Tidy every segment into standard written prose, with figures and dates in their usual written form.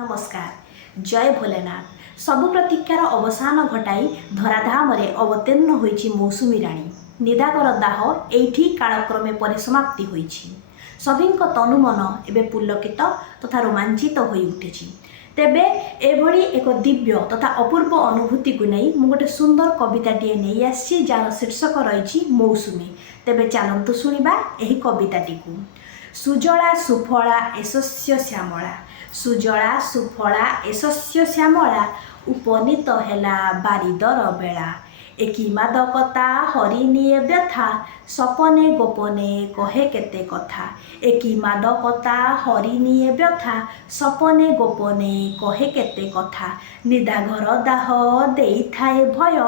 नमस्कार। जय भोलेनाथ। सबु प्रतीक्षार अवसान घटाई धराधाम अवतीर्ण होइछि मौसुमी राणी। निदागर दाह एठी कालक्रमे परिसमाप्ति होइछि। सभिंक तनु मन एबे पुलकित तथा रोमांचित होई उठिछि। तेबे एभली एक दिव्य तथा अपूर्व अनुभूति को नहीं मु गोटे सुंदर कविताटीए नहीं आसी जार शीर्षक रही मौसुमी। तेबे चलतु शुणा एही कविताटी को। सुजला सुफला यशस्य श्यामला, सुजला सुफला यशस्य श्यामला, उपनीत हेला बारिदर बेला। एकी मादकता हरिनिए व्यथा, सपने गोपने कहे केते कथा। एकी मादकता हरिनिए व्यथा, सपने गोपने कहे केते कथा। निदाघर दाह देई थाए भय,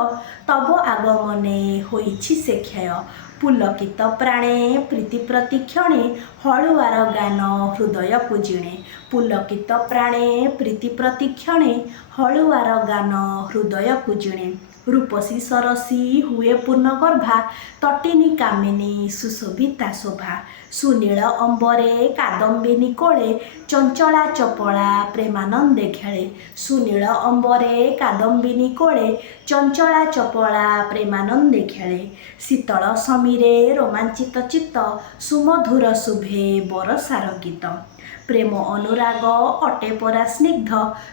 तब आगमने होइछि से क्षय। पुलकित प्राणे प्रीति प्रतिक्षणे, हलुआर गान हृदय को जिणे। पुलकित प्राणे प्रीति प्रतिक्षणे, हलुआर गान हृदय को जिणे। रूपसी सरसी हुए पूर्णगर्भा, तटिनी कामिनी सुशोभिता शोभा। सुनील अंबरे कादम्बिनी कोळे, चंचला चपला प्रेमानंदे खेळे। सुनील अंबरे कादम्बिनी कोळे, चंचला चपला प्रेमानंदे खेळे। शीतल समीरे रोमांचित चित्त, सुमधुर शुभे बरसार गीत। प्रेम अनुराग अटे परा स्निग्ध,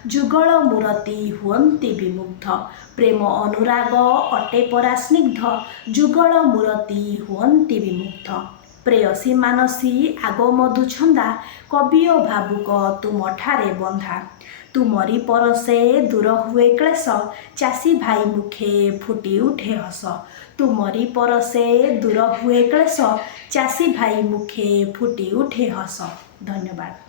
जुगल मूरति हुअन्ति विमुग्ध। प्रेम अनुराग अटे परा स्निग्ध, जुगल मूरति हुअन्ति विमुग्ध। प्रेयसी मानसी आग मधु छंदा, कविओ भावुक तुम ठारे बंधा। तुमरी परसे दूर हुए क्लेश, चासी भाई मुखे फुटी उठे हस। तुमरी परसे दूर हुए क्लेश, चासी भाई मुखे फुटी उठे हस। धन्यवाद।